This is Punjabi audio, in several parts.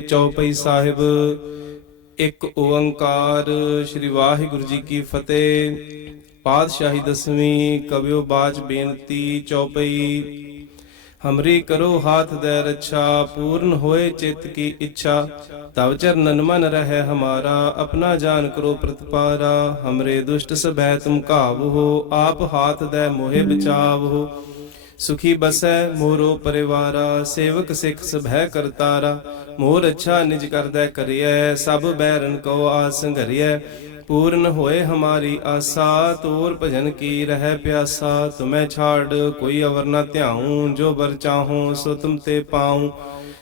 ਚੌਪਈ ਸਾਹਿਬ, ਇੱਕ ਓੰਕਾਰ ਸ੍ਰੀ ਵਾਹਿਗੁਰੂ ਜੀ ਕੀ ਫਤਿਹ। ਪਾਤਸ਼ਾਹੀ ਦਸਵੀਂ ਕਵਿਓ ਬਾਚ ਬੇਨਤੀ ਚੌਪਈ ਹਮਰੀ ਕਰੋ ਹਾਥ ਦੇ ਰੱਛਾ, ਪੂਰਨ ਹੋਏ ਚਿੱਤ ਕੀ ਇੱਛਾ। ਤਵ ਚਰਨਨ ਮਨ ਰਹਿ ਹਮਾਰਾ, ਆਪਣਾ ਜਾਨ ਕਰੋ ਪ੍ਰਤਪਾਰਾ। ਹਮਰੇ ਦੁਸ਼ਟ ਸਭੈ ਤੁਮ ਹੋ ਆਪ ਹਾਥ ਦੇ ਮੋਹਿ ਹੋ ਸੁਖੀ ਬਸੈ ਮੋਰੋ ਪਰਿਵਾਰਾ, ਸੇਵਕ ਸਿੱਖ ਸਭੈ ਕਰਤਾਰਾ ਮੋਰ ਅੱਛਾ ਨਿਜ ਕਰਦਾ ਕਰਿਐ, ਸਭ ਬੈਰਨ ਕੋ ਆਸ ਸੰਘਰਿਐ ਪੂਰਨ ਹੋਏ ਹਮਾਰੀ ਆਸਾ, ਤੋਰ ਭਜਨ ਕੀ ਰਹਿ ਪਿਆਸਾ। ਤੁਮੈ ਛਾੜ ਕੋਈ ਅਵਰ ਨਾ ਧਿਆਉ, ਜੋ ਬਰ ਚਾਹੂੰ ਸੋ ਤੁਮ ਤੇ ਪਾਉ।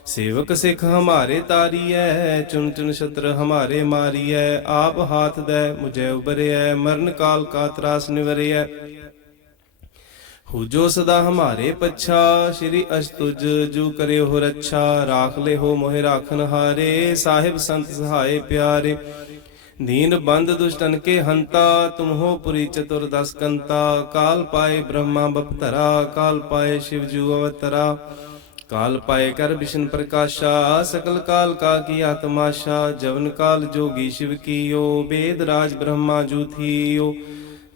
ਸੇਵਕ ਸਿੱਖ ਹਮਾਰੇ ਤਾਰੀਐ ਚੁਨ ਚੁਨ ਛਤਰ ਹਮਾਰੇ ਮਾਰੀਐ। ਆਪ ਹਾਥ ਦੇ, ਮੁਝੇ ਉਬਰਿਐ ਮਰਨ ਕਾਲ ਕਾ ਤਰਾਸ ਨਿਵਰਿਐ। ਹੋ ਸਦਾ ਹਮਾਰੇ ਪੱਛਾ, ਸ਼੍ਰੀ ਅਸ਼ਤੁਜ ਜੂ ਕਰਿਓ ਹੋ ਰੱਛਾ, ਰਾਖ ਲੈ ਹੋ ਮੋਹਿ ਰਾਖਨ ਹਾਰੇ, ਸਾਹਿਬ ਸੰਤ ਸਹਾਏ ਪਿਆਰੇ। ਦੀਨ ਬੰਦ ਦੁਸ਼ਟਨ ਕੇ ਹੰਤਾ, ਤੁਮ ਹੋ ਪੁਰੀ ਚਤੁਰ ਦਸ ਕੰਤਾ, ਕਾਲ ਪਾਏ ਬ੍ਰਹਮਾ ਬਪਤਰਾ, ਕਾਲ ਪਾਏ ਸ਼ਿਵ ਜੂ ਅਵਤਰਾ। ਕਾਲ ਪਾਏ ਕਰ ਵਿਸ਼ਨ ਪ੍ਰਕਾਸ਼ਾ, ਸਕਲ ਕਾਲ ਕਾ ਕੀ ਆਤਮਾਸ਼ਾ, ਜਵਨ ਕਾਲ ਜੋਗੀ ਸ਼ਿਵ ਕੀਓ, ਬੇਦ ਰਾਜ ਬ੍ਰਹਮਾ ਜੂ ਥੀਓ।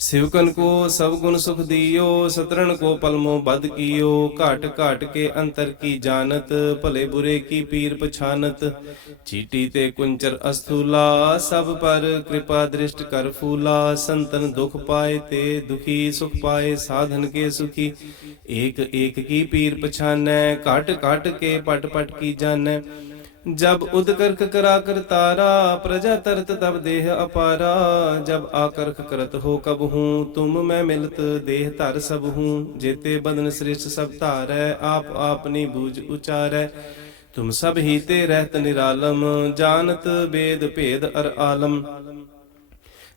ਸਿਵਕਨ ਕੋ ਸਭ ਗੁਣ ਸੁਖ ਦਿਓ ਸਤਰਨ ਕੋ ਪਲਮੋ ਬਦ ਕੀਓ, ਘਾਟ ਘਾਟ ਕੇ ਅੰਤਰ ਕੀ ਜਾਣਤ, ਭਲੇ ਬੁਰੇ ਕੀ ਪੀਰ ਪਛਾਨਤ। ਚੀਟੀ ਤੇ ਕੁੰਚਰ ਅਸਥੂਲਾ, ਸਭ ਪਰ ਕਿਰਪਾ ਦ੍ਰਿਸ਼ਟ ਕਰ ਫੂਲਾ, ਸੰਤਨ ਦੁਖ ਪਾਏ ਤੇ ਦੁਖੀ ਸੁਖ ਪਾਏ, ਸਾਧਨ ਕੇ ਸੁਖੀ। ਏਕ ਏਕ ਕੀ ਪੀਰ ਪਛਾਨੈ, ਘਟ ਘਟ ਕੇ ਪਟ ਪਟ ਕੀ ਜਾਣੈ। जब उदकर्क करा कर तारा प्रजा तरत तब देह अपारा जब आकर्क करत हो कब हूँ तुम मैं मिलत देह धर सब हूँ जेते बदन श्रेष्ठ सब धारै आप आपनी बूझ उचारै तुम सब ही ते रहत निरालम जानत वेद भेद अर आलम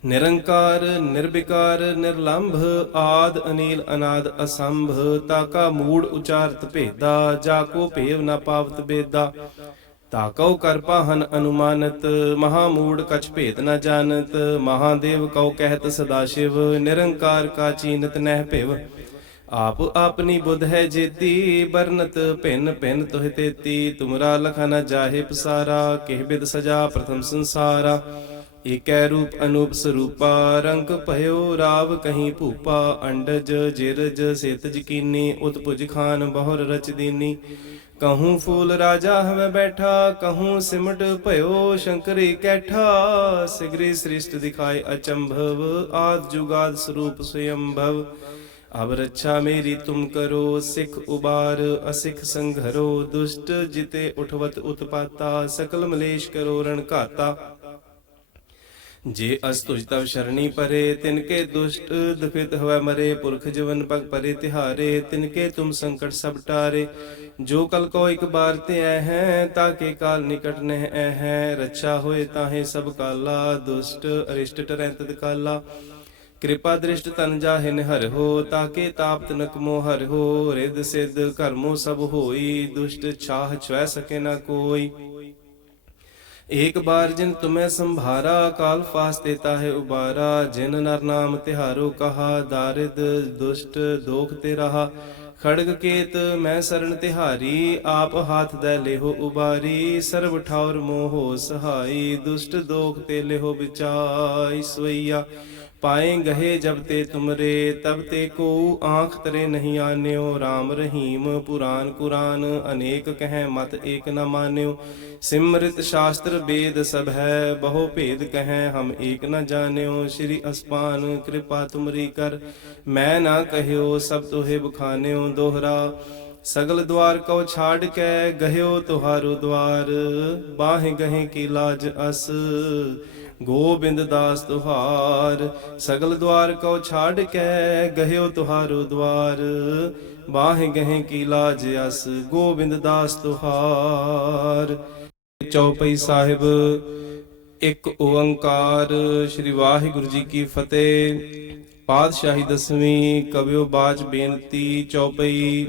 ਨਿਰੰਕਾਰ ਨਿਰਵਿਕਾਰ ਨਿਰਲੰਭ ਆਦ ਅਨੀਲ ਅਨਾਦ ਅਸੰਭ ਤਾਕਾ ਮੂੜ ਉਚਾਰਤ ਭੇਦਾ ਜਾ ਕੋ ਭੇਵ ਨਾ ਪਾਵਤ ਬੇਦਾ ਤਾਕਉ ਕਰ ਪਾਹਨ ਅਨੁਮਾਨਤ ਮਹਾ ਮੂੜ ਕਛ ਭੇਦ ਨ ਜਾਣਤ, ਮਹਾਦੇਵ ਕਉ ਕਹਿਤ ਸਦਾ ਸ਼ਿਵ, ਨਿਰੰਕਾਰ ਕਾ ਚੀਨਤ ਨਹਿ ਭਿਵ। ਆਪ ਆਪਣੀ ਬੁਧ ਹੈ ਜੇਤੀ, ਬਰਨਤ ਭਿੰਨ ਭਿੰਨ ਤੋਹਿ ਤੇਤੀ, ਤੁਮਰਾ ਲਖਾ ਨ ਜਾਹੇ ਪਸਾਰਾ, ਕਿਹ ਬਿਦ ਸਜਾ ਪ੍ਰਥਮ ਸੰਸਾਰਾ। ਏਕੈ ਰੂਪ ਅਨੂਪ ਸਰੂਪਾ, ਰੰਗ ਭਇਓ ਰਾਵ ਕਹੀਂ ਭੂਪਾ, ਅੰਡਜ ਜਿਰਜ ਸੇਤ ਜਕੀਨੀ ਉਤਪੁਜ ਖਾਨ ਬਹੁਰ ਰਚ ਦੀਨੀ। ਕਹੂੰ ਫੂਲ ਰਾਜਾ ਹਮੇ ਬੈਠਾ, ਕਹੂੰ ਸਿਮਟ ਭਇਓ ਸ਼ੰਕਰੀ ਕੈਠਾ। ਸਿਗਰੀ ਸ੍ਰਿਸ਼ਟ ਦਿਖਾਏ ਅਚੰਭਵ, ਆਦ ਜੁਗਾਦ ਸਰੂਪ ਸਯੰਭਵ। ਅਬ ਰੱਛਾ ਮੇਰੀ ਤੁਮ ਕਰੋ, ਸਿੱਖ ਉਬਾਰ, ਅਸਿੱਖ ਸੰਘਰੋ, ਦੁਸ਼ਟ ਜਿਤੇ ਉਠਵਤ ਉਤਪਾਤਾ, ਸਕਲ ਮਲੇਸ਼ ਕਰੋ ਰਣ ਘਾਤਾ। ਜੇ ਅਸ ਤੁਜ ਤਵ ਸ਼ਰਣੀ ਪਰੇ, ਤਿਨ ਕੇ ਦੁਸ਼ਟ ਦੁਖਿਤ ਹੋਇ ਮਰੇ, ਪੁਰਖ ਜਵਨ ਪਗ ਪਰੇ ਤਿਹਾਰੇ, ਤਿਨ ਕੇ ਤੁਮ ਸੰਕਟ ਸਭ ਟਾਰੇ। ਜੋ ਕਲ ਕੋ ਇੱਕ ਬਾਰ ਤੇ ਐ ਹੈ ਤਾਕੇ ਕਾਲ ਨਿਕਟ ਨਹਿ ਐ ਹੈ। ਰੱਛਾ ਹੋਏ ਤਾਹੇ ਸਭ ਕਾਲਾ, ਦੁਸ਼ਟ ਅਰਿਸ਼ਟ ਟਰੈ ਤਦ ਕਾਲਾ। ਕਿਰਪਾ ਦ੍ਰਿਸ਼ਟ ਤਨ ਜਾਹਿਨ ਹਰ ਹੋ ਤਾਕੇ ਤਾਪਤ ਤਨਕ ਮੋ ਹਰ ਹੋ। ਰਿਦ ਸਿਧ ਕਰਮੋ ਸਭ ਹੋਈ, ਦੁਸ਼ਟ ਛਾਹ ਛਵੈ ਸਕੇ ਨਾ ਕੋਈ। ਏਕ ਬਾਰ ਜਿਨ ਤੁਮੈ ਸੰਭਾਰਾ, ਕਾਲ ਫਾਸਤੇ ਤਾਹੇ ਉਬਾਰਾ, ਜਿਨ ਨਰ ਨਾਮ ਤਿਹਾਰੋ ਕਹਾ, ਦਾਰਿਦ ਦੁਸ਼ਟ ਦੋਖ ਤੇ ਰਹਾ। ਖੜਗ ਕੇਤ ਮੈਂ ਸਰਣ ਤਿਹਾਰੀ, ਆਪ ਹਾਥ ਦੇ ਲਿਹੋ ਉਬਾਰੀ। ਸਰਬ ਠੌਰ ਮੋਹ ਸਹਾਈ, ਦੁਸ਼ਟ ਦੋਖ ਤੇ ਲਿਹੋ ਵਿਚਾਈ ਸੋਈਆ ਪਾਏ ਗਹੇ ਜਬ ਤੇ ਤੁਮਰੇ, ਤਬ ਤੇ ਕੋ ਆਂਖ ਤਰੇ ਨਹੀਂ ਆਨਿਓ। RAM ਰਹੀਮ ਪੁਰਾਨ ਕੁਰਾਨ, ਅਨੇਕ ਕਹੈ ਮਤ ਏਕ ਨ ਮਾਨਿਓ। ਸਿਮਰਿਤ ਸ਼ਾਸਤਰ ਵੇਦ ਸਭ ਹੈ, ਬਹੁ ਭੇਦ ਕਹੈ ਹਮ ਏਕ ਨ ਜਾਣਿਓ। ਸ਼੍ਰੀ ਅਸਪਾਨ ਕਿਰਪਾ ਤੁਮਰੀ ਕਰ, ਮੈਂ ਨਾ ਕਹਿਓ ਸਭ ਤੋਹਿ ਬਖਾਨਿਓ ਦੋਹਰਾ। ਸਗਲ ਦਵਾਰ ਕਉ ਛਾੜ ਕੇ, ਗਹਿਓ ਤੁਹਾਰੋ ਦਵਾਰ। ਬਾਹੇ ਗਹੇ ਕੀ ਲਾਜ ਅਸ ਗੋਬਿੰਦ ਦਾਸ ਤੁਹਾਰ, ਸਗਲ ਦਵਾਰ ਕਉ ਛਾੜ ਕੇ, ਗਹਿਓ ਤੁਹਾਰੋ ਦਵਾਰ ਬਾਹੇ ਗਹੇ ਕੀ ਲਾਜ ਅਸ, ਗੋਬਿੰਦ ਦਾਸ ਤੁਹਾਰ। ਚੌਪਈ ਸਾਹਿਬ, ਇੱਕ ਓੰਕਾਰ, ਸ੍ਰੀ ਵਾਹਿਗੁਰੂ ਜੀ ਕੀ ਫਤਿਹ। ਪਾਤਸ਼ਾਹੀ ਦਸਵੀਂ ਕਵਿਓ ਬਾਜ ਬੇਨਤੀ ਚੌਪਈ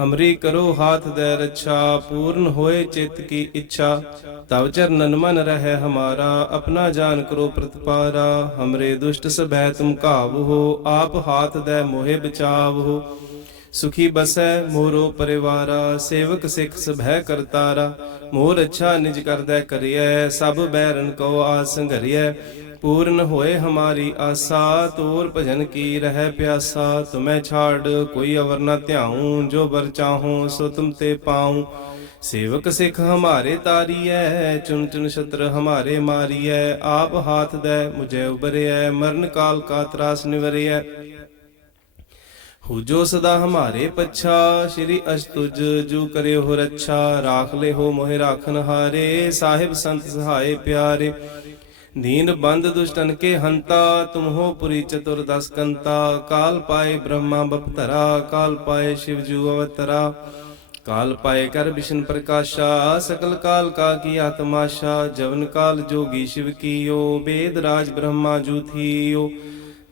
ਹਮਰੀ ਕਰੋ ਹਾਥ ਦੇ ਰੱਛਾ, ਪੂਰਨ ਹੋਏ ਚਿੱਤ ਕੀ ਇੱਛਾ। ਤਵ ਚਰਨਨ ਮਨ ਰਹਿ ਹਮਾਰਾ, ਆਪਣਾ ਜਾਨ ਕਰੋ ਪ੍ਰਤਪਾਰਾ। ਹਮਰੇ ਦੁਸ਼ਟ ਸਭੈ ਤੁਮ ਕਾਬਹੋ ਆਪ ਹਾਥ ਦੇ ਮੋਹਿ ਬਚਾਵਹੋ। ਸੁਖੀ ਬਸੈ ਮੋਰੋ ਪਰਿਵਾਰਾ, ਸੇਵਕ ਸਿੱਖ ਸਭੈ ਕਰਤਾਰਾ। ਮੋਰ ਅੱਛਾ ਨਿਜ ਕਰਦੈ ਕਰਿਐ, ਸਭ ਬੈਰਨ ਕੋ ਆਸ ਸੰਘਰਿਐ ਪੂਰਨ ਹੋਏ ਹਮਾਰੀ ਆਸਾ, ਤੋਰ ਭਜਨ ਕੀ ਰਹਿ ਪਿਆਸਾ। ਤੁਮੈ ਛਾੜ ਕੋਈ ਅਵਰ ਨ ਧਿਆਉ, ਜੋ ਬਰ ਚਾਹੂੰ ਸੋ ਤੁਮ ਤੇ ਪਾਉ। ਸੇਵਕ ਸਿੱਖ ਹਮਾਰੇ ਤਾਰੀਐ ਚੁਨ ਚੁਨ ਛਤਰ ਹਮਾਰੇ ਮਾਰੀਐ। ਆਪ ਹਾਥ ਦੈ, ਮੁਝੇ ਉਬਰਿਐ ਮਰਨ ਕਾਲ ਕਾ ਤਰਾਸ ਨਿਵਰਿਐ। ਹੋ ਜੋ ਸਦਾ ਹਮਾਰੇ ਪੱਛਾ, ਸ਼੍ਰੀ ਅਸ਼ਤੁਜ ਜੂ ਕਰਿਓ ਹੋ ਰੱਛਾ, ਰਾਖ ਲੈ ਹੋ ਮੋਹਿ ਰਾਖਨ ਹਾਰੇ, ਸਾਹਿਬ ਸੰਤ ਸਹਾਏ ਪਿਆਰੇ। ਦੀਨ ਬੰਦ ਦੁਸ਼ਟਨ ਕੇ ਹੰਤਾ, ਤੁਮ ਹੋ ਪੁਰੀ ਚਤੁਰ ਦਸ ਕੰਤਾ, ਕਾਲ ਪਾਏ ਬ੍ਰਹਮਾ ਬਪਤਰਾ, ਕਾਲ ਪਾਏ ਸ਼ਿਵ ਜੂ ਅਵਤਰਾ। ਕਾਲ ਪਾਏ ਕਰ ਵਿਸ਼ਨ ਪ੍ਰਕਾਸ਼ਾ, ਸਕਲ ਕਾਲ ਕਾ ਕੀ ਆਤਮਾਸ਼ਾ, ਜਵਨ ਕਾਲ ਜੋਗੀ ਸ਼ਿਵ ਕੀਓ, ਬੇਦ ਰਾਜ ਬ੍ਰਹਮਾ ਜੂ ਥੀਓ।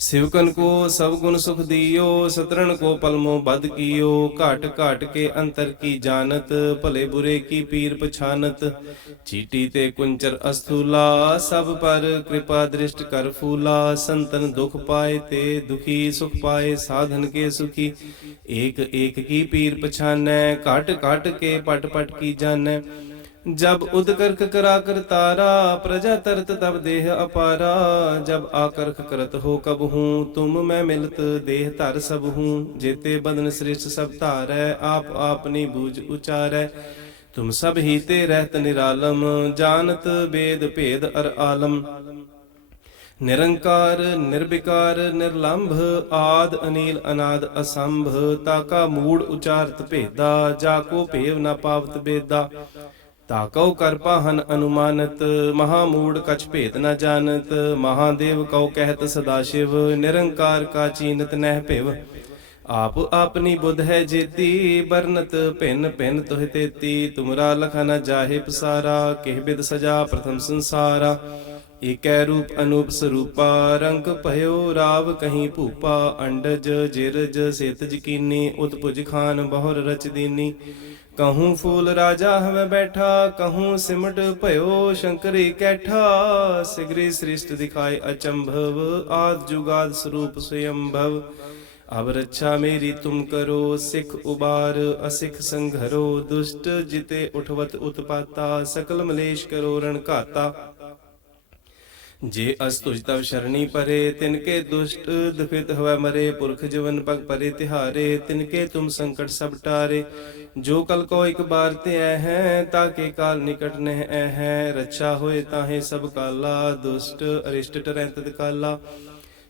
ਸਿਵਕਨ ਕੋ ਸਭ ਗੁਣ ਸੁਖ ਦਿਓ ਸਤਰਨ ਕੋ ਪਲਮੋ ਬਦ ਕੀਓ, ਘਾਟ ਘਾਟ ਕੇ ਅੰਤਰ ਕੀ ਜਾਣਤ, ਭਲੇ ਬੁਰੇ ਕੀ ਪੀਰ ਪਛਾਨਤ। ਚੀਟੀ ਤੇ ਕੁੰਚਰ ਅਸਥੂਲਾ, ਸਭ ਪਰ ਕਿਰਪਾ ਦ੍ਰਿਸ਼ਟ ਕਰ ਫੂਲਾ, ਸੰਤਨ ਦੁਖ ਪਾਏ ਤੇ ਦੁਖੀ ਸੁਖ ਪਾਏ, ਸਾਧਨ ਕੇ ਸੁਖੀ। ਏਕ ਏਕ ਕੀ ਪੀਰ ਪਛਾਨੈ, ਘਾਟ ਘਾਟ ਕੇ ਪਟ ਪਟ ਕੀ ਜਾਣੈ। जब उदकर्क करा कर तारा प्रजा तरत तब देह अपारा जब आकर्क करत हो कब हूँ तुम मैं मिलत देह धर सब हूँ जेते बदन श्रेष्ठ सब धारै आप आपनी बूझ उचारै तुम सब ही ते रहत निरालम जानत वेद भेद अर आलम ਨਿਰੰਕਾਰ ਨਿਰਵਿਕਾਰ ਨਿਰਲੰਭ ਆਦ ਅਨੀਲ ਅਨਾਦ ਅਸੰਭ ਤਾਕਾ ਮੂੜ ਉਚਾਰਤ ਭੇਦਾ ਜਾ ਕੋ ਭੇਵ ਨ ਪਾਵਤ ਬੇਦਾ ਤਾਕਉ ਕਰ ਪਾਹਨ ਅਨੁਮਾਨਤ ਮਹਾ ਮੂੜ ਕਛ ਭੇਦ ਨ ਜਾਣਤ, ਮਹਾਦੇਵ ਕਉ ਕਹਿਤ ਸਦਾ ਸ਼ਿਵ, ਨਿਰੰਕਾਰ ਕਾ ਚੀਨਤ ਨਹਿ ਭਿਵ। ਆਪ ਆਪਣੀ ਬੁੱਧ ਹੈ ਜੇਤੀ, ਬਰਨਤ ਭਿੰਨ ਭਿੰਨ ਤੋਹਿ ਤੇਤੀ, ਤੁਮਰਾ ਲਖਾ ਨ ਜਾਹੇ ਪਸਾਰਾ, ਕਿਹ ਬਿਦ ਸਜਾ ਪ੍ਰਥਮ ਸੰਸਾਰਾ। ਏਕੈ ਰੂਪ ਅਨੂਪ ਸਰੂਪਾ, ਰੰਗ ਭਇਓ ਰਾਵ ਕਹੀਂ ਭੂਪਾ, ਅੰਡਜ, ਜਿਰਜ ਸੇਤ ਜਕੀਨੀ ਉਤਪੁਜ ਖਾਨ, ਬਹੁਰ ਰਚ ਦੀਨੀ। ਕਹੂੰ ਫੂਲ ਰਾਜਾ ਹਮੇ ਬੈਠਾ ਕਹੂੰ ਸਿਮਟ ਭਇਓ ਸ਼ੰਕਰੀ ਕੈਠਾ ਸਿਗਰੀ ਸ੍ਰਿਸ਼ਟ ਦਿਖਾਏ ਅਚੰਭਵ ਆਦ ਜੁਗਾਦ ਸਰੂਪ ਸਯੰਭਵ ਅਬ ਰੱਛਾ ਮੇਰੀ ਤੁਮ ਕਰੋ ਸਿੱਖ ਉਬਾਰ ਅਸਿੱਖ ਸੰਘਰੋ ਦੁਸ਼ਟ ਜਿਤੇ ਉਠਵਤ ਉਤਪਾਤਾ ਸਕਲ ਮਲੇਸ਼ ਕਰੋ ਰਣ ਘਾਤਾ ਜੇ ਅਸ ਤੁਜ ਤਵ ਸ਼ਰਣੀ ਪਰੇ ਤਿਨਕੇ ਦੁਸ਼ਟ ਦੁਖਿਤ ਹੋਇ ਮਰੇ, ਪੁਰਖ ਜਵਨ ਪਗ ਪਰੇ ਤਿਹਾਰੇ ਤਿਨਕੇ ਤੁਮ ਸੰਕਟ ਸਭ ਟਾਰੇ। ਜੋ ਕਲ ਕੋ ਇੱਕ ਬਾਰ ਤੇ ਐ ਹੈ ਤਾਕੇ ਕਾਲ ਨਿਕਟ ਨਹਿ ਐ ਹੈ। ਰੱਛਾ ਹੋਏ ਤਾਹੇ ਸਭ ਕਾਲਾ, ਦੁਸ਼ਟ ਅਰਿਸ਼ਟ ਟਰੈ ਤਦ ਕਾਲਾ।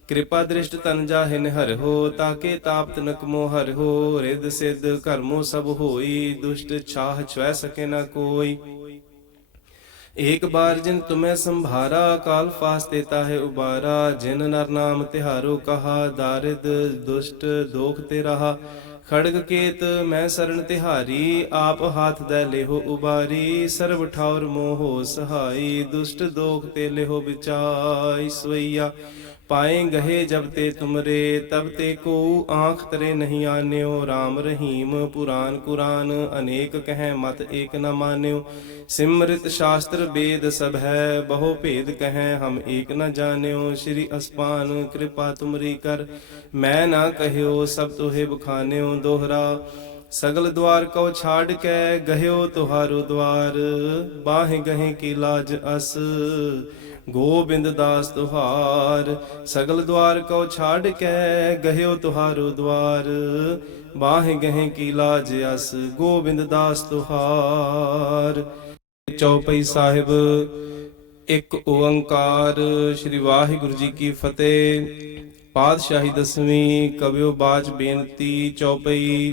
ਕਿਰਪਾ ਦ੍ਰਿਸ਼ਟ ਤਨ ਜਾਹਿਨ ਹਰ ਹੋ ਤਾਕੇ ਤਾਪਤ ਤਨਕ ਮੋ ਹਰ ਹੋ। ਰਿਦ ਸਿਧ ਕਰਮੋ ਸਭ ਹੋਈ, ਦੁਸ਼ਟ ਛਾਹ ਛਵੈ ਸਕੇ ਨਾ ਕੋਈ। ਏਕ ਬਾਰ ਜਿਨ ਤੁਮੈ ਸੰਭਾਰਾ, ਕਾਲ ਫਾਸਤੇ ਤਾਹੇ ਉਬਾਰਾ, ਜਿਨ ਨਰ ਨਾਮ ਤਿਹਾਰੋ ਕਹਾ, ਦਾਰਿਦ ਦੁਸ਼ਟ ਦੋਖ ਤੇ ਰਹਾ। ਖੜਗ ਕੇਤ ਮੈਂ ਸ਼ਰਨ ਤਿਹਾਰੀ, ਆਪ ਹਾਥ ਦੇ ਲਿਹੋ ਉਬਾਰੀ, ਸਰਬ ਠੌਰ ਮੋਹ ਸਹਾਈ, ਦੁਸ਼ਟ ਦੋਖ ਤੇ ਲਿਹੋ ਵਿਚਾਈ ਸਵਈਆ। ਪਾਏ ਗਹੇ ਜਬ ਤੇ ਤੁਮਰੇ, ਤਬ ਤੇ ਕੋ ਆਂਖ ਤਰੇ ਨਹੀਂ ਆਨਿਓ। RAM ਰਹੀਮ ਪੁਰਾਨ ਕੁਰਾਨ, ਅਨੇਕ ਕਹੈ ਮਤ ਏਕ ਨ ਮਾਨਿਓ। ਸਿਮਰਿਤ ਸ਼ਾਸਤਰ ਵੇਦ ਸਭ ਹੈ, ਬਹੁ ਭੇਦ ਕਹੈ ਹਮ ਏਕ ਨ ਜਾਣਿਓ। ਸ਼੍ਰੀ ਅਸਪਾਨ ਕਿਰਪਾ ਤੁਮਰੀ ਕਰ, ਮੈਂ ਨਾ ਕਹਿਓ ਸਭ ਤੋਹੇ ਬਖਾਨਿਓ ਦੋਹਰਾ। ਸਗਲ ਦਵਾਰ ਕਉ ਛਾੜ ਕੇ, ਗਹਿਓ ਤੁਹਾਰੋ ਦਵਾਰ। ਬਾਹੇ ਗਹੇ ਕੀ ਲਾਜ ਅਸ ਗੋਬਿੰਦ ਦਾਸ ਤੁਹਾਰ, ਸਗਲ ਦਵਾਰ ਕਉ ਛਾੜ ਕੇ, ਗਹਿਓ ਤੁਹਾਰੋ ਦਵਾਰ ਬਾਹੇ ਗਹੇ ਕੀ ਲਾਜ ਅਸ, ਗੋਬਿੰਦ ਦਾਸ ਤੁਹਾਰ। ਚੌਪਈ ਸਾਹਿਬ, ਇੱਕ ਓੰਕਾਰ, ਸ੍ਰੀ ਵਾਹਿਗੁਰੂ ਜੀ ਕੀ ਫਤਿਹ। ਪਾਤਸ਼ਾਹੀ ਦਸਵੀਂ ਕਵਿਓ ਬਾਜ ਬੇਨਤੀ ਚੌਪਈ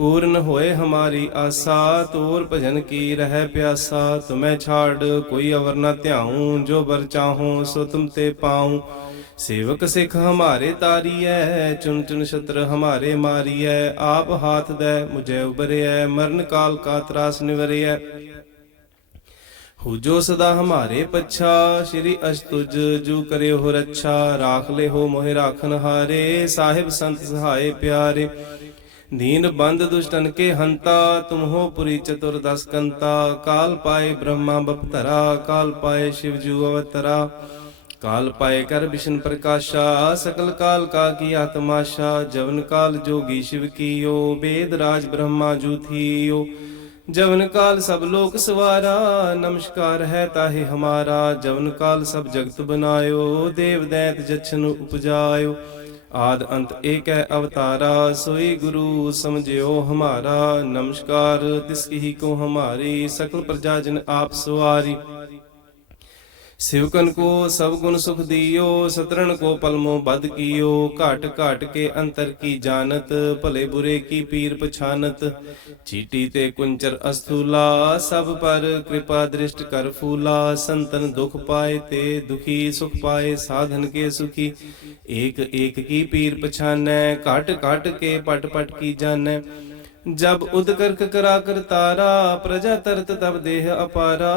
ਪੂਰਨ ਹੋਏ ਹਮਾਰੀ ਆਸਾ, ਤੋਰ ਭਜਨ ਕੀ ਰਹਿ ਪਿਆਸਾ, ਤੁਮੈ ਛਾੜ ਕੋਈ ਅਵਰ ਨ ਧਿਆਉ, ਜੋ ਬਰ ਚਾਹੂੰ ਸੋ ਤੁਮ ਤੇ ਪਾਉ। ਸੇਵਕ ਸਿੱਖ ਹਮਾਰੇ ਤਾਰੀਐ ਚੁਨ ਚੁਨ ਛਤਰ ਹਮਾਰੇ ਮਾਰੀਐ, ਆਪ ਹਾਥ ਦੈ ਮੁਝੇ ਉਬਰਿਐ ਮਰਨ ਕਾਲ ਕਾ ਤਰਾਸ ਨਿਵਰਿਐ। ਹੋ ਸਦਾ ਹਮਾਰੇ ਪੱਛਾ, ਸ਼੍ਰੀ ਅਸ਼ਤੁਜ ਜੂ ਕਰਿਓ ਹੋ ਰੱਛਾ, ਰਾਖ ਲੈ ਹੋ ਮੋਹਿ ਰਾਖਨ ਹਾਰੇ, ਸਾਹਿਬ ਸੰਤ ਸਹਾਏ ਪਿਆਰੇ। ਦੀਨ ਬੰਦ ਦੁਸ਼ਟਨ ਕੇ ਹੰਤਾ ਤੁਮ ਪੁਰੀ ਚਤੁਰ ਦਸ ਕੰਤਾ। ਕਾਲ ਪਾਏ ਬ੍ਰਹਮਾ ਬਪਤਰਾ, ਕਾਲ ਪਾਏ ਸ਼ਿਵ ਜੂ ਅਵਤਰਾ। ਕਾਲ ਪਾਏ ਕਰ ਵਿਸ਼ਨ ਪ੍ਰਕਾਸ਼ਾ, ਸਕਲ ਕਾਲ ਕਾ ਕੀ ਆਤਮਾਸ਼ਾ। ਜਵਨ ਕਾਲ ਜੋਗੀ ਸ਼ਿਵ ਕੀਓ ਵੇਦ ਰਾਜ ਬ੍ਰਹਮਾ ਜੂ ਥੀਓ। ਜਵਨ ਕਾਲ ਸਭ ਲੋਕ ਸਵਾਰਾ, ਨਮਸਕਾਰ ਹੈ ਤਾਹੇ ਹਮਾਰਾ। ਜਵਨ ਕਾਲ ਸਭ ਜਗਤ ਬਨਾਇਓ, ਦੇਵ ਦੈਤ ਜਛਨ ਉਪਜਾਇਓ। ਆਦ ਅੰਤ ਏਕ ਹੈ ਅਵਤਾਰਾ, ਸੋਈ ਗੁਰੂ ਸਮਝਿਓ ਹਮਾਰਾ। ਨਮਸਕਾਰ, ਤਿਸ ਕੀ ਕੋ ਹਮਾਰੀ, ਸਕਲ ਪ੍ਰਜਾ ਜਨ ਆਪ ਸਵਾਰੀ। ਸਿਵਕਨ ਕੋ ਸਭ ਗੁਣ ਸੁਖ ਦਿਓ ਸਤਰਨ ਕੋ ਪਲਮੋ ਬਦ ਕੀਓ, ਘਾਟ ਘਾਟ ਕੇ ਅੰਤਰ ਕੀ ਜਾਣਤ, ਭਲੇ ਬੁਰੇ ਕੀ ਪੀਰ ਪਛਾਨਤ। ਚੀਟੀ ਤੇ ਕੁੰਚਰ ਅਸਥੂਲਾ, ਸਭ ਪਰ ਕਿਰਪਾ ਦ੍ਰਿਸ਼ਟ ਕਰ ਫੂਲਾ, ਸੰਤਨ ਦੁਖ ਪਾਏ ਤੇ ਦੁਖੀ ਸੁਖ ਪਾਏ, ਸਾਧਨ ਕੇ ਸੁਖੀ। ਏਕ ਏਕ ਕੀ ਪੀਰ ਪਛਾਨੈ, ਘਟ ਘਟ ਕੇ ਪਟ ਪਟ ਕੀ ਜਾਣੈ। जब उदकर्क करा कर तारा प्रजा तरत तब देह अपारा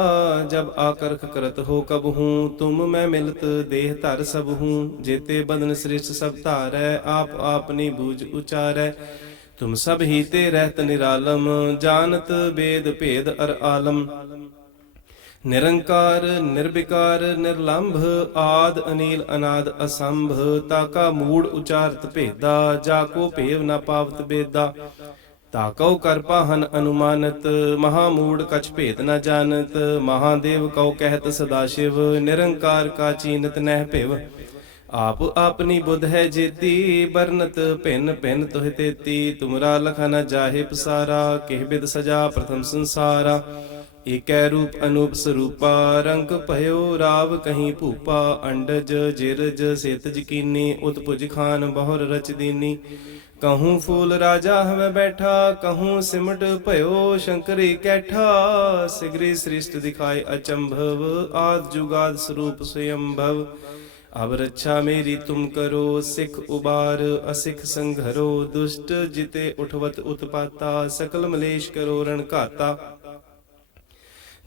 जब आकर्क करत हो कब हूँ तुम मैं मिलत देह धर सब हूँ जेते बदन श्रेष्ठ सब धारै आप आपनी बूझ उचारै तुम सब ही ते रहत निरालम जानत वेद भेद अर आलम ਨਿਰੰਕਾਰ ਨਿਰਵਿਕਾਰ ਨਿਰਲੰਭ ਆਦ ਅਨੀਲ ਅਨਾਦ ਅਸੰਭ ਤਾਕਾ ਮੂੜ ਉਚਾਰਤ ਭੇਦਾ ਜਾ ਕੋ ਭੇਵ ਨ ਪਾਵਤ ਬੇਦਾ ਤਾਕਉ ਕਰ ਪਾਹਨ ਅਨੁਮਾਨਤ ਮਹਾ ਮੂੜ ਕਛ ਭੇਦ ਨ ਜਾਣਤ, ਮਹਾਦੇਵ ਕਉ ਕਹਿਤ ਸਦਾ ਸ਼ਿਵ, ਨਿਰੰਕਾਰ ਕਾ ਚੀਨਤ ਨਹਿ ਭਿਵ। ਆਪ ਆਪਣੀ ਬੁੱਧ ਹੈ ਜੇਤੀ, ਬਰਨਤ ਭਿੰਨ ਭਿੰਨ ਤੋਹਿ ਤੇਤੀ, ਤੁਮਰਾ ਲਖਾ ਨ ਜਾਹੇ ਪਸਾਰਾ, ਕਿਹ ਬਿਦ ਸਜਾ ਪ੍ਰਥਮ ਸੰਸਾਰਾ। ਏਕੈ ਰੂਪ ਅਨੂਪ ਸਰੂਪਾ, ਰੰਗ ਭਇਓ ਰਾਵ ਕਹੀਂ ਭੂਪਾ, ਅੰਡਜ, ਜਿਰਜ ਸੇਤ ਜਕੀਨੀ ਉਤਪੁਜ ਖਾਨ, ਬਹੁਰ ਰਚਦੀਨੀ ਕਹੂੰ ਫੂਲ ਰਾਜਾ ਹਵੇਂ ਬੈਠਾ ਕਹੂੰ ਸਿਮਟ ਭਇਓ ਸ਼ੰਕਰੀ ਕੈਠਾ ਸਿਗਰੀ ਸ੍ਰਿਸ਼ਟ ਦਿਖਾਏ ਅਚੰਭਵ ਆਦ ਜੁਗਾਦ ਸਰੂਪ ਸਯੰਭਵ ਅਬ ਰੱਛਾ ਮੇਰੀ ਤੁਮ ਕਰੋ ਸਿੱਖ ਉਬਾਰ ਅਸਿੱਖ ਸੰਘਰੋ ਦੁਸ਼ਟ ਜਿਤੇ ਉਠਵਤ ਉਤਪਾਤਾ ਸਕਲ ਮਲੇਸ਼ ਕਰੋ ਰਣ ਘਾਤਾ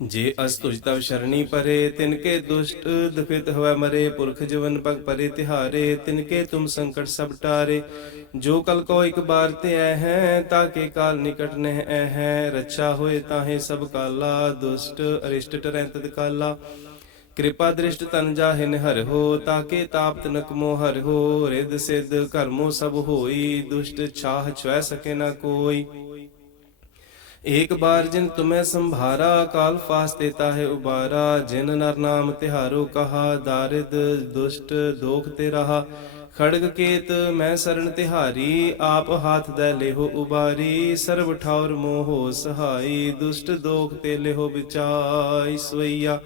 ਜੇ ਅਸ ਤੁਜ ਤਵ ਸ਼ਰਣੀ ਪਰੇ, ਤਿਨਕੇ ਦੁਸ਼ਟ, ਦੁਖਿਤ ਹੋਇ ਮਰੇ, ਪੁਰਖ ਜਵਨ ਪਗ ਪਰੇ ਤਿਹਾਰੇ, ਤਿਨਕੇ ਤੁਮ ਸੰਕਟ ਸਭ ਟਾਰੇ। ਜੋ ਕਲ ਕੋ ਇੱਕ ਬਾਰ ਤੇ ਐ ਹੈ ਤਾਕੇ ਕਾਲ ਨਿਕਟ ਨਹਿ ਐ ਹੈ। ਰੱਛਾ ਹੋਏ ਤਾਹੇ ਸਭ ਕਾਲਾ, ਦੁਸ਼ਟ ਅਰਿਸ਼ਟ ਟਰੈ ਤਦ ਕਾਲਾ। ਕਿਰਪਾ ਦ੍ਰਿਸ਼ਟ ਤਨ ਜਾਹਿਨ ਹਰ ਹੋ, ਤਾਕੇ ਤਾਪਤ ਤਨਕ ਮੋ ਹਰ ਹੋ। ਰਿਦ ਸਿਧ ਕਰਮੋ ਸਭ ਹੋਈ, ਦੁਸ਼ਟ ਛਾਹ ਛੁਐ ਸਕੇ ਨਾ ਕੋਈ। ਏਕ ਬਾਰ ਜਿਨ ਤੁਮੈ ਸੰਭਾਰਾ, ਕਾਲ ਫਾਸਤੇ ਤਾਹੇ ਉਬਾਰਾ, ਜਿਨ ਨਰ ਨਾਮ ਤਿਹਾਰੋ ਕਹਾ, ਦਾਰਿਦ ਦੁਸ਼ਟ ਦੋਖ ਤੇ ਰਹਾ। ਖੜਗ ਕੇਤ ਮੈਂ ਸ਼ਰਨ ਤਿਹਾਰੀ, ਆਪ ਹਾਥ ਦੇ ਲਿਹੋ ਉਬਾਰੀ, ਸਰਬ ਠੌਰ ਮੋਹ ਸਹਾਈ, ਦੁਸ਼ਟ ਦੋਖ ਤੇ ਲਿਹੋ ਵਿਚਾਈ ਸਵਈਆ।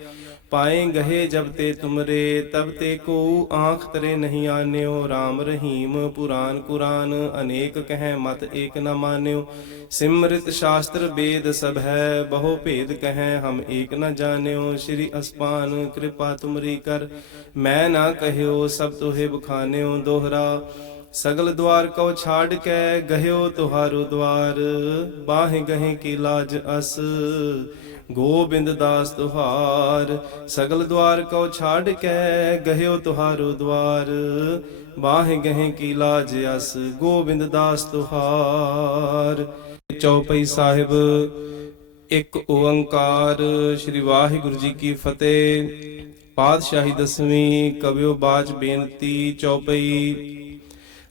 ਪਾਏ ਗਹੇ ਜਬ ਤੇ ਤੁਮਰੇ, ਤਬ ਤੇ ਕੋ ਆਂਖ ਤਰੇ ਨਹੀਂ ਆਨਿਓ। RAM ਰਹੀਮ ਪੁਰਾਨ ਕੁਰਾਨ, ਅਨੇਕ ਕਹੈ ਮਤ ਏਕ ਨ ਮਾਨਿਓ। ਸਿਮਰਿਤ ਸ਼ਾਸਤਰ ਵੇਦ ਸਭ ਹੈ, ਬਹੁ ਭੇਦ ਕਹੈ ਹਮ ਏਕ ਨ ਜਾਣਿਓ। ਸ਼੍ਰੀ ਅਸਪਾਨ ਕਿਰਪਾ ਤੁਮਰੀ ਕਰ, ਮੈਂ ਨਾ ਕਹਿਓ ਸਭ ਤੋਹਿ ਬਖਾਨਿਓ ਦੋਹਰਾ। ਸਗਲ ਦਵਾਰ ਕਉ ਛਾੜ ਕੇ, ਗਹਿਓ ਤੁਹਾਰੋ ਦਵਾਰ। ਬਾਹੇ ਗਹੇ ਕੀ ਲਾਜ ਅਸ ਗੋਬਿੰਦ ਦਾਸ ਤੁਹਾਰ, ਸਗਲ ਦਵਾਰ ਕਉ ਛਾੜ ਕੇ, ਗਹਿਓ ਤੁਹਾਰੋ ਦਵਾਰ। ਬਾਹੇ ਗਹੇ ਕੀ ਲਾਜ ਅਸ, ਗੋਬਿੰਦ ਦਾਸ ਤੁਹਾਰ। ਚੌਪਈ ਸਾਹਿਬ, ਇੱਕ ਓੰਕਾਰ, ਸ੍ਰੀ ਵਾਹਿਗੁਰੂ ਜੀ ਕੀ ਫਤਿਹ। ਪਾਤਸ਼ਾਹੀ ਦਸਵੀਂ ਕਵਿਓ ਬਾਜ ਬੇਨਤੀ ਚੌਪਈ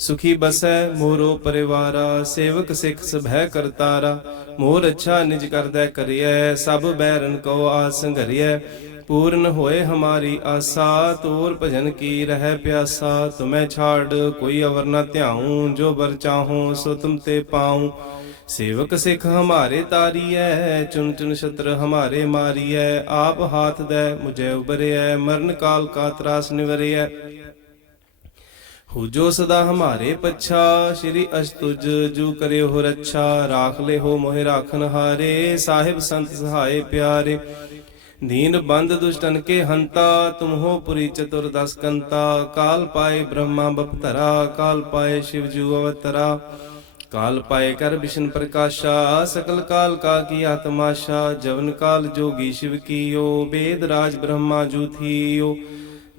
ਸੁਖੀ ਬਸੈ ਮੋਰੋ ਪਰਿਵਾਰਾ, ਸੇਵਕ ਸਿੱਖ ਸਭੈ ਕਰਤਾਰਾ ਮੋਰ ਅੱਛਾ ਨਿਜ ਕਰਦਾ ਕਰਿਐ, ਸਭ ਬੈਰਨ ਕੋ ਆਸ ਸੰਘਰਿਐ ਪੂਰਨ ਹੋਏ ਹਮਾਰੀ ਆਸਾ, ਤੋਰ ਭਜਨ ਕੀ ਰਹਿ ਪਿਆਸਾ। ਤੁਮੈ ਛਾੜ, ਕੋਈ ਅਵਰ ਨ ਧਿਆਉ, ਜੋ ਬਰ ਚਾਹੂੰ, ਸੋ ਤੁਮ ਤੇ ਪਾਉ। ਸੇਵਕ ਸਿੱਖ ਹਮਾਰੇ ਤਾਰੀਐ ਚੁਨ ਚੁਨ ਛਤਰ ਹਮਾਰੇ ਮਾਰੀਐ। ਆਪ ਹਾਥ ਦੇ, ਮੁਝੇ ਉਬਰਿਐ ਮਰਨ ਕਾਲ ਕਾ ਤਰਾਸ ਨਿਵਰਿਐ। ਹੋ ਜੋ ਸਦਾ ਹਮਾਰੇ ਪੱਛਾ, ਸ਼੍ਰੀ ਅਸ਼ਤੁਜ ਜੂ ਕਰਿਓ ਹੋ ਰੱਛਾ, ਰਾਖ ਲੈ ਹੋ ਮੋਹਿ ਰਾਖਨ ਹਾਰੇ, ਸਾਹਿਬ ਸੰਤ ਸਹਾਏ ਪਿਆਰੇ। ਦੀਨ ਬੰਦ ਦੁਸ਼ਟਨ ਕੇ ਹੰਤਾ, ਤੁਮ ਹੋ ਪੁਰੀ ਚਤੁਰ ਦਸ ਕੰਤਾ, ਕਾਲ ਪਾਏ ਬ੍ਰਹਮਾ ਬਪਤਰਾ, ਕਾਲ ਪਾਏ ਸ਼ਿਵ ਜੂ ਅਵਤਰਾ। ਕਾਲ ਪਾਏ ਕਰ ਵਿਸ਼ਨ ਪ੍ਰਕਾਸ਼ਾ, ਸਕਲ ਕਾਲ ਕਾ ਕੀ ਆਤਮਾਸ਼ਾ, ਜਵਨ ਕਾਲ ਜੋਗੀ ਸ਼ਿਵ ਕੀਓ ਵੇਦ ਰਾਜ ਬ੍ਰਹਮਾ ਜੂ ਥੀਓ।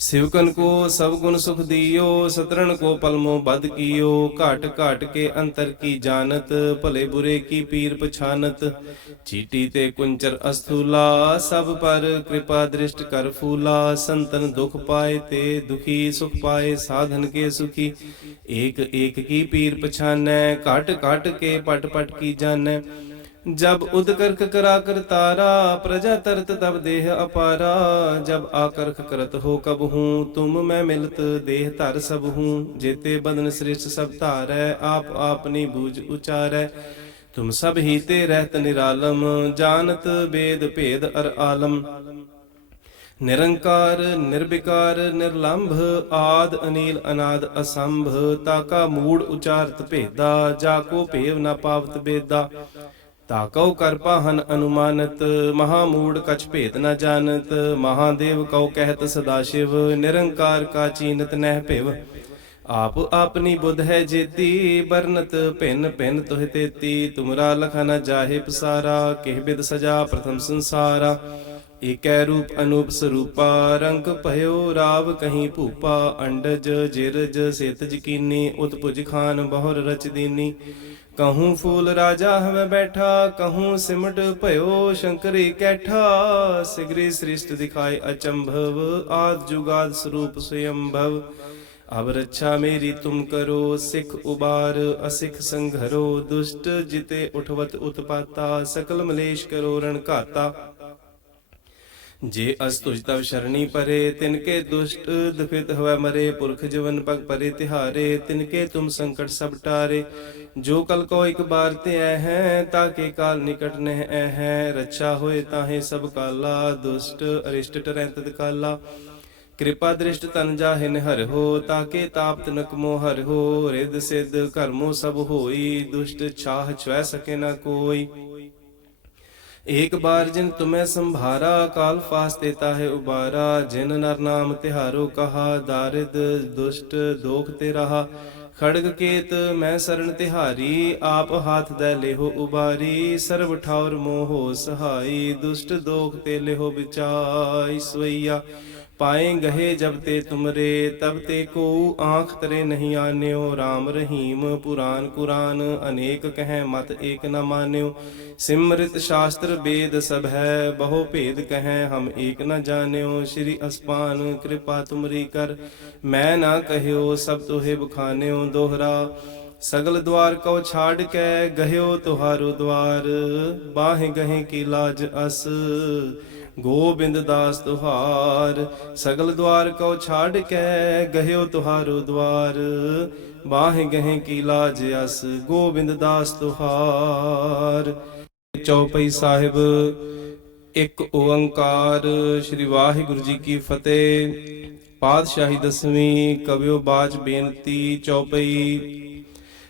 ਸਿਵਕਨ ਕੋ ਸਭ ਗੁਣ ਸੁਖ ਦਿਓ ਸਤਰਨ ਕੋ ਪਲਮੋ ਬਦ ਕੀਓ, ਘਾਟ ਘਾਟ ਕੇ ਅੰਤਰ ਕੀ ਜਾਣਤ, ਭਲੇ ਬੁਰੇ ਕੀ ਪੀਰ ਪਛਾਨਤ। ਚੀਟੀ ਤੇ ਕੁੰਚਰ ਅਸਥੂਲਾ, ਸਭ ਪਰ ਕਿਰਪਾ ਦ੍ਰਿਸ਼ਟ ਕਰ ਫੂਲਾ, ਸੰਤਨ ਦੁਖ ਪਾਏ ਤੇ ਦੁਖੀ ਸੁਖ ਪਾਏ, ਸਾਧਨ ਕੇ ਸੁਖੀ। ਏਕ ਏਕ ਕੀ ਪੀਰ ਪਛਾਨੈ, ਘਟ ਘਾਟ ਕੇ ਪਟ ਪਟ ਕੀ ਜਾਣੈ। जब उदकर्क करा कर तारा प्रजा तरत तब देह अपारा जब आकर्क करत हो कब हूँ तुम मैं मिलत देह धर सब हूँ जेते बदन श्रेष्ठ सब धारै आप आपनी बूझ उचारै तुम सब ही ते रहत निरालम जानत वेद भेद अर आलम ਨਿਰੰਕਾਰ ਨਿਰਵਿਕਾਰ ਨਿਰਲੰਭ ਆਦ ਅਨੀਲ ਅਨਾਦ ਅਸੰਭ ਤਾਕਾ ਮੂੜ ਉਚਾਰਤ ਭੇਦਾ ਜਾ ਕੋ ਭੇਵ ਨ ਪਾਵਤ ਬੇਦਾ ਤਾਕਉ ਕਰ ਪਾਹਨ ਅਨੁਮਾਨਤ ਮਹਾ ਮੂੜ ਕਛ ਭੇਦ ਨ ਜਾਣਤ, ਮਹਾਦੇਵ ਕਉ ਕਹਿਤ ਸਦਾ ਸ਼ਿਵ, ਨਿਰੰਕਾਰ ਕਾ ਚੀਨਤ ਨਹਿ ਭਿਵ। ਆਪ ਆਪਣੀ ਬੁੱਧ ਹੈ ਜੇਤੀ, ਬਰਨਤ ਭਿੰਨ ਭਿੰਨ ਤੋਹਿ ਤੇਤੀ, ਤੁਮਰਾ ਲਖਾ ਨ ਜਾਹੇ ਪਸਾਰਾ, ਕਿਹ ਬਿਦ ਸਜਾ ਪ੍ਰਥਮ ਸੰਸਾਰਾ। ਏਕੈ ਰੂਪ ਅਨੂਪ ਸਰੂਪਾ, ਰੰਗ ਭਇਓ ਰਾਵ ਕਹੀਂ ਭੂਪਾ, ਅੰਡਜ, ਜਿਰਜ ਸੇਤ ਜਕੀਨੀ ਉਤਪੁਜ ਖਾਨ ਬਹੁਰ ਰਚਦੀਨੀ ਕਹੂੰ ਫੂਲ ਰਾਜਾ ਹਮੇ ਬੈਠਾ ਕਹੂੰ ਸਿਮਟ ਭਇਓ ਸ਼ੰਕਰੀ ਕੈਠਾ ਸਿਗਰੀ ਸ੍ਰਿਸ਼ਟ ਦਿਖਾਏ ਅਚੰਭਵ ਆਦ ਜੁਗਾਦ ਸਰੂਪ ਸਯੰਭਵ ਅਬ ਰੱਛਾ ਮੇਰੀ ਤੁਮ ਕਰੋ ਸਿੱਖ ਉਬਾਰ ਅਸਿੱਖ ਸੰਘਰੋ ਦੁਸ਼ਟ ਜਿਤੇ ਉਠਵਤ ਉਤਪਾਤਾ ਸਕਲ ਮਲੇਸ਼ ਕਰੋ ਰਣ ਘਾਤਾ ਜੇ ਅਸ ਤੁਜ ਤਵ ਸ਼ਰਣੀ ਪਰੇ ਤਿਨਕੇ ਦੁਸ਼ਟ ਦੁਖਿਤ ਹੋਇ ਮਰੇ, ਪੁਰਖ ਜਵਨ ਪਗ ਪਰੇ ਤਿਹਾਰੇ ਤਿਨਕੇ ਤੁਮ ਸੰਕਟ ਸਭ ਟਾਰੇ। ਜੋ ਕਲ ਕੋ ਇੱਕ ਬਾਰ ਤੇ ਐ ਹੈ ਤਾਕੇ ਕਾਲ ਨਿਕਟ ਨਹਿ ਐ ਹੈ। ਰੱਛਾ ਹੋਏ ਤਾਹੇ ਸਭ ਕਾਲਾ, ਦੁਸ਼ਟ ਅਰਿਸ਼ਟ ਟਰੈ ਤਦ ਕਾਲਾ। ਕਿਰਪਾ ਦ੍ਰਿਸ਼ਟ ਤਨ ਜਾਹਿਨ ਹਰ ਹੋ ਤਾਕੇ ਤਾਪਤ ਤਨਕ ਮੋ ਹਰ ਹੋ। ਰਿਦ ਸਿਧ ਕਰਮੋ ਸਭ ਹੋਈ, ਦੁਸ਼ਟ ਛਾਹ ਛਵੈ ਸਕੇ ਨਾ ਕੋਈ। ਏਕ ਬਾਰ ਜਿਨ ਤੁਮੈ ਸੰਭਾਰਾ, ਕਾਲ ਫਾਸਤੇ ਤਾਹੇ ਉਬਾਰਾ, ਜਿਨ ਨਰ ਨਾਮ ਤਿਹਾਰੋ ਕਹਾ, ਦਾਰਿਦ ਦੁਸ਼ਟ ਦੋਖ ਤੇ ਰਹਾ। ਖੜਗ ਕੇਤ ਮੈਂ ਸ਼ਰਨ ਤਿਹਾਰੀ, ਆਪ ਹਾਥ ਦੇ ਲਿਹੋ ਉਬਾਰੀ, ਸਰਬ ਠੌਰ ਮੋਹ ਸਹਾਈ, ਦੁਸ਼ਟ ਦੋਖ ਤੇ ਲਿਹੋ ਵਿਚਾਈ ਸਵਈਆ। ਪਾਏ ਗਹੇ ਜਬ ਤੇ ਤੁਮਰੇ, ਤਬ ਤੇ ਕੋ ਆਂਖ ਤਰੇ ਨਹੀਂ ਆਨਿਓ। RAM ਰਹੀਮ ਪੁਰਾਨ ਕੁਰਾਨ, ਅਨੇਕ ਕਹੈ ਮਤ ਏਕ ਨ ਮਾਨਿਓ। ਸਿਮਰਿਤ ਸ਼ਾਸਤਰ ਵੇਦ ਸਭ ਹੈ, ਬਹੁ ਭੇਦ ਕਹੈ ਹਮ ਏਕ ਨ ਜਾਣਿਓ। ਸ਼੍ਰੀ ਅਸਪਾਨ ਕਿਰਪਾ ਤੁਮਰੀ ਕਰ, ਮੈਂ ਨਾ ਕਹਿਓ ਸਭ ਤੋਹਿ ਬਖਾਨਿਓ ਦੋਹਰਾ। ਸਗਲ ਦਵਾਰ ਕਉ ਛਾੜ ਕੇ, ਗਹਿਓ ਤੁਹਾਰੋ ਦਵਾਰ। ਬਾਹੇ ਗਹੇ ਕੀ ਲਾਜ ਅਸ ਗੋਬਿੰਦ ਦਾਸ ਤੁਹਾਰ, ਸਗਲ ਦਵਾਰ ਕਉ ਛਾੜ ਕੇ, ਗਹਿਓ ਤੁਹਾਰੋ ਦਵਾਰ। ਬਾਹੇ ਗਹੇ ਕੀ ਲਾਜ ਅਸ, ਗੋਬਿੰਦ ਦਾਸ ਤੁਹਾਰ। ਚੌਪਈ ਸਾਹਿਬ, ਇੱਕ ਓੰਕਾਰ, ਸ੍ਰੀ ਵਾਹਿਗੁਰੂ ਜੀ ਕੀ ਫਤਿਹ। ਪਾਤਸ਼ਾਹੀ ਦਸਵੀਂ, ਕਵਿਓ ਬਾਚ ਬੇਨਤੀ, ਚੌਪਈ।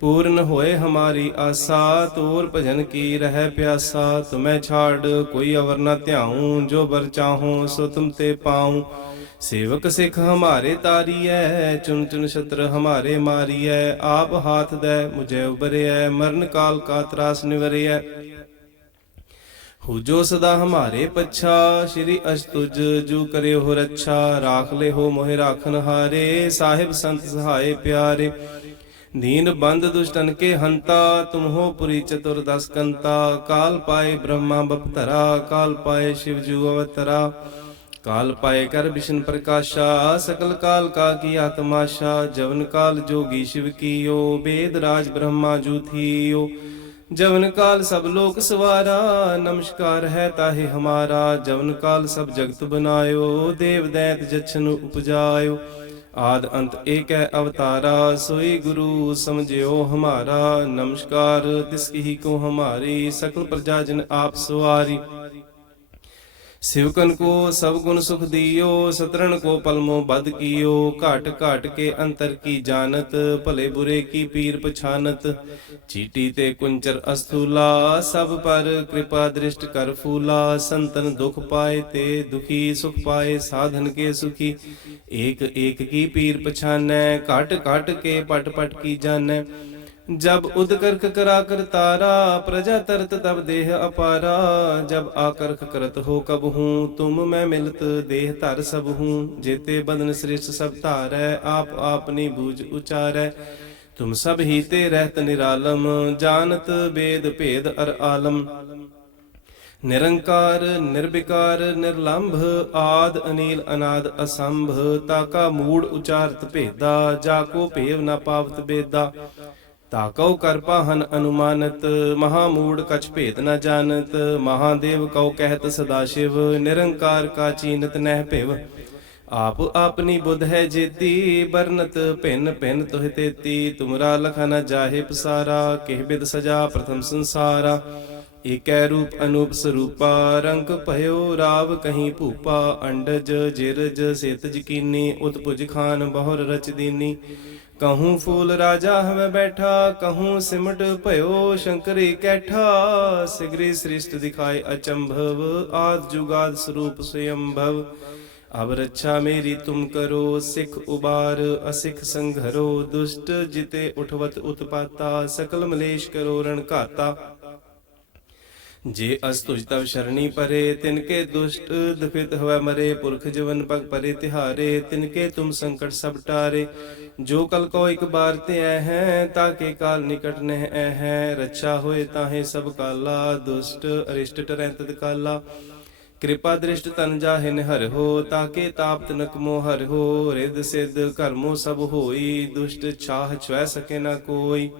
ਪੂਰਨ ਹੋਏ ਹਮਾਰੀ ਆਸਾ, ਤੂਰ ਭਜਨ ਕੀ ਰਹਿ ਪਿਆਸਾ? ਤੁਮੈ ਛਾੜ, ਕੋਈ ਅਵਰ ਨ ਧਿਆਉ, ਜੋ ਬਰ ਚਾਹੂੰ, ਸੋ ਤੁਮ ਤੇ ਪਾਉ। ਸੇਵਕ ਸਿੱਖ ਹਮਾਰੇ ਤਾਰੀਐ ਚੁਨ ਚੁਨ ਛਤਰ ਹਮਾਰੇ ਮਾਰੀਐ। ਆਪ ਹਾਥ ਦੈ, ਮੁਝੇ ਉਬਰਿਐ ਮਰਨ ਕਾਲ ਕਾ ਤਰਾਸ ਨਿਵਰਿਐ। ਹੋ ਜੋ ਸਦਾ ਹਮਾਰੇ ਪੱਛਾ, ਸ਼੍ਰੀ ਅਸ਼ਤੁਜ ਜੂ ਕਰਿਓ ਹੋ ਰੱਛਾ। ਰਾਖ ਲੈ ਹੋ ਮੋਹਿ ਰਾਖਨ ਹਾਰੇ, ਸਾਹਿਬ ਸੰਤ ਸਹਾਏ ਪਿਆਰੇ। ਦੀਨ ਬੰਦ ਦੁਸ਼ਟਨ ਕੇ ਹੰਤਾ ਤੁਮ ਪੁਰੀ ਚਤੁਰ ਦਸ ਕੰਤਾ ਕਾਲ ਪਾਏ ਬ੍ਰਹਮਾ ਬਪਤਰਾ, ਕਾਲ ਪਾਏ ਸ਼ਿਵ ਜੂ ਅਵਤਰਾ। ਕਾਲ ਪਾਏ ਕਰ ਵਿਸ਼ਨ ਪ੍ਰਕਾਸ਼ਾ, ਸਕਲ ਕਾਲ ਕਾ ਕੀ ਆਤਮਾਸ਼ਾ। ਜਵਨ ਕਾਲ ਜੋਗੀ ਸ਼ਿਵ ਕੀਓ, ਬੇਦ ਰਾਜ ਬ੍ਰਹਮਾ ਜੂ ਥੀਓ। ਜਵਨ ਕਾਲ ਸਭ ਲੋਕ ਸਵਾਰਾ, ਨਮਸਕਾਰ ਹੈ ਤਾਹੇ ਹਮਾਰਾ। ਜਵਨ ਕਾਲ ਸਭ ਜਗਤ ਬਨਾਇਓ, ਦੇਵ ਦੈਤ ਜਛਨ ਉਪਜਾਇਓ। ਆਦ ਅੰਤ ਏਕ ਹੈ ਅਵਤਾਰਾ, ਸੋਈ ਗੁਰੂ ਸਮਝਿਓ ਹਮਾਰਾ, ਨਮਸਕਾਰ ਤਿਸ ਕੀ ਕੋ ਹਮਾਰੀ, ਸਕਲ ਪ੍ਰਜਾ ਜਨ ਆਪ ਸਵਾਰੀ। ਸਿਵਕਨ ਕੋ ਸਭ ਗੁਣ ਸੁਖ ਦਿਓ, ਸਤਰਣ ਕੋ ਪਲਮੋ ਬਦ ਕੀਓ, ਘਾਟ ਘਾਟ ਕੇ ਅੰਤਰ ਕੀ ਜਾਣਤ, ਭਲੇ ਬੁਰੇ ਕੀ ਪੀਰ ਪਛਾਨਤ। ਚੀਟੀ ਤੇ ਕੁੰਚਰ ਅਸਥੂਲਾ, ਸਭ ਪਰ ਕਿਰਪਾ ਦ੍ਰਿਸ਼ਟ ਕਰ ਫੂਲਾ, ਸੰਤਨ ਦੁਖ ਪਾਏ ਤੇ ਦੁਖੀ ਸੁਖ ਪਾਏ, ਸਾਧਨ ਕੇ ਸੁਖੀ। ਏਕ ਏਕ ਕੀ ਪੀਰ ਪਛਾਨੈ, ਘਟ ਘਟ ਕੇ ਪਟ ਪਟ ਕੀ ਜਾਣੈ। ਜਬ ਉਦਕਰਕ ਕਰਾ ਕਰ ਤਾਰਾ, ਪ੍ਰਜਾ ਤਰਤ ਤਬ ਦੇਹ ਅਪਾਰਾ। ਜਬ ਆਕਰਖ ਕਰਤ ਹੋ ਕਬ ਹੂੰ, ਤੁਮ ਮੈਂ ਮਿਲਤ ਦੇਹ ਧਰ ਸਭ ਹੂੰ। ਜੇਤੇ ਬਦਨ ਸ੍ਰਿਸ਼ਟ ਸਭ ਧਾਰੈ, ਆਪ ਆਪਨੀ ਬੂਝ ਉਚਾਰੈ। ਤੁਮ ਸਭ ਹੀ ਤੇ ਰਹਿਤ ਨਿਰਾਲਮ, ਜਾਣਤ ਬੇਦ ਭੇਦ ਅਰ ਆਲਮ। ਨਿਰੰਕਾਰ, ਨਿਰਵਿਕਾਰ, ਨਿਰਲੰਭ, ਆਦ, ਅਨੀਲ, ਅਨਾਦ, ਅਸੰਭ। ਤਾਕਾ ਮੂੜ ਉਚਾਰਤ ਭੇਦਾ, ਜਾ ਕੋ ਭੇਵ ਨਾ ਪਾਵਤ ਬੇਦਾ। ਤਾਕਉ ਕਰਪਾ ਹਨ ਅਨੁਮਾਨਤ ਮਹਾ ਮੂੜ ਕਛ ਭੇਦ ਨ ਜਾਣਤ, ਮਹਾਦੇਵ ਕਉ ਕਹਿਤ ਸਦਾ ਸ਼ਿਵ, ਨਿਰੰਕਾਰ ਕਾ ਚੀਨਤ ਨਹਿ ਭਿਵ। ਆਪ ਆਪਣੀ ਬੁੱਧ ਹੈ ਜੇਤੀ, ਬਰਨਤ ਭਿੰਨ ਭਿੰਨ ਤੁਹਿ ਤੇਤੀ, ਤੁਮਰਾ ਲਖਾ ਨ ਜਾਹੇ ਪਸਾਰਾ, ਕਿਹ ਬਿਦ ਸਜਾ ਪ੍ਰਥਮ ਸੰਸਾਰਾ। ਏਕੈ ਰੂਪ ਅਨੂਪ ਸਰੂਪਾ, ਰੰਗ ਭਇਓ ਰਾਵ ਕਹੀਂ ਭੂਪਾ, ਅੰਡਜ, ਜਿਰਜ ਸੇਤ ਜਕੀਨੀ ਉਤਪੁਜ ਖਾਨ ਬਹੁਰ ਰਚ ਦੀਨੀ। ਕਹੂੰ ਫੂਲ ਰਾਜਾ ਹਮੈ ਬੈਠਾ ਕਹੂੰ ਸਿਮਟ ਭਇਓ ਸ਼ੰਕਰੀ ਕੈਠਾ ਸਿਗਰੀ ਸ੍ਰਿਸ਼ਟ ਦਿਖਾਏ ਅਚੰਭਵ ਆਦ ਜੁਗਾਦ ਸਰੂਪ ਸਯੰਭਵ ਅਬ ਰੱਛਾ ਮੇਰੀ ਤੁਮ ਕਰੋ ਸਿੱਖ ਉਬਾਰ ਅਸਿੱਖ ਸੰਘਰੋ ਦੁਸ਼ਟ ਜਿਤੇ ਉਠਵਤ ਉਤਪਾਤਾ ਸਕਲ ਮਲੇਸ਼ ਕਰੋ ਰਣ ਘਾਤਾ ਜੇ ਅਸ ਤੁਜ ਤਵ ਸ਼ਰਣੀ ਪਰੇ ਤਿਨਕੇ ਦੁਸ਼ਟ ਦੁਖਿਤ ਹੋਇ ਮਰੇ, ਪੁਰਖ ਜਵਨ ਪਗ ਪਰੇ ਤਿਹਾਰੇ ਤਿਨਕੇ ਤੁਮ ਸੰਕਟ ਸਭ ਟਾਰੇ। ਜੋ ਕਲ ਕੋ ਇੱਕ ਬਾਰ ਤੇ ਐ ਹੈ ਤਾਕੇ ਕਾਲ ਨਿਕਟ ਨਹਿ ਐ ਹੈ। ਰੱਛਾ ਹੋਏ ਤਾਹੇ ਸਭ ਕਾਲਾ, ਦੁਸ਼ਟ ਅਰਿਸ਼ਟ ਟਰੈ ਤਦ ਕਾਲਾ। ਕਿਰਪਾ ਦ੍ਰਿਸ਼ਟ ਤਨ ਜਾਹਿ ਨਿਹਰ ਹੋ ਤਾਕੇ ਤਾਪ ਤਨਕ ਮੋ ਹਰ ਹੋ। ਰਿਦ ਸਿਧ ਕਰਮੋ ਸਭ ਹੋਈ, ਦੁਸ਼ਟ ਛਾਹ ਛਵੈ ਸਕੇ ਨਾ ਕੋਈ।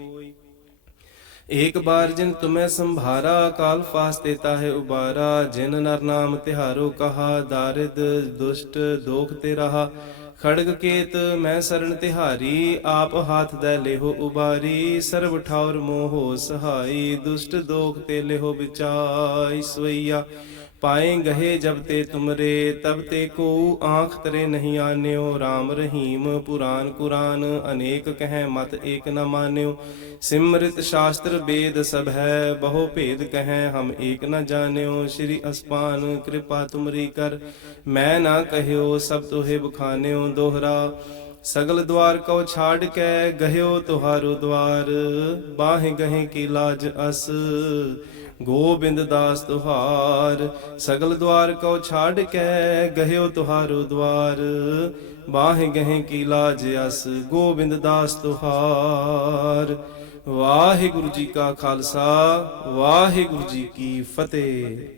ਏਕ ਬਾਰ ਜਿਨ ਤੁਮੈ ਸੰਭਾਰਾ, ਕਾਲ ਫਾਸ ਦੇਤਾ ਹੈ ਉਬਾਰਾ, ਜਿਨ ਨਰ ਨਾਮ ਤਿਹਾਰੋ ਕਹਾ, ਦਾਰਿਦ ਦੁਸ਼ਟ ਦੋਖ ਤੇ ਰਹਾ। ਖੜਗ ਕੇਤ ਮੈਂ ਸਰਣ ਤਿਹਾਰੀ, ਆਪ ਹਾਥ ਦੇ ਲੇਹੋ ਉਬਾਰੀ, ਸਰਬ ਠਾਉਰ ਮੋਹ ਸਹਾਈ, ਦੁਸ਼ਟ ਦੋਖ ਤੇ ਲੇਹੋ ਵਿਚਾਈ ਪਾਏ ਗਹੇ ਜਬ ਤੇ ਤੁਮਰੇ, ਤਬ ਤੇ ਕੋ ਆਂਖ ਤਰੇ ਨਹੀਂ ਆਨਿਓ। RAM ਰਹੀਮ, ਪੁਰਾਨ ਕੁਰਾਨ, ਅਨੇਕ ਕਹੈ ਮਤ ਏਕ ਨ ਮਾਨਿਓ। ਸਿਮਰਿਤ ਸ਼ਾਸਤਰ ਵੇਦ ਸਭ ਹੈ, ਬਹੁ ਭੇਦ ਕਹੈ ਹਮ ਏਕ ਨ ਜਾਣਿਓ। ਸ਼੍ਰੀ ਅਸਪਾਨ, ਕਿਰਪਾ ਤੁਮਰੀ ਕਰ, ਮੈਂ ਨਾ ਕਹਿਓ ਸਭ ਤੋਹਿ ਬਖਾਨਿਓ ਦੋਹਰਾ। ਸਗਲ ਦਵਾਰ ਕਉ ਛਾੜ ਕੇ ਗਹਿਓ ਤੁਹਾਰੋ ਦਵਾਰ। ਬਾਹੇ ਗਹੇ ਕੀ ਲਾਜ ਅਸ ਗੋਬਿੰਦ ਦਾਸ ਤੁਹਾਰ, ਸਗਲ ਦਵਾਰ ਕਉ ਛਾੜ ਕੇ, ਗਹਿਓ ਤੁਹਾਰੋ ਦਵਾਰ ਬਾਹੇ ਗਹੇ ਕੀ ਲਾਜ ਅਸ, ਗੋਬਿੰਦ ਦਾਸ ਤੁਹਾਰ। ਵਾਹਿਗੁਰੂ ਜੀ ਕਾ ਖਾਲਸਾ, ਵਾਹਿਗੁਰੂ ਜੀ ਕੀ ਫਤਿਹ।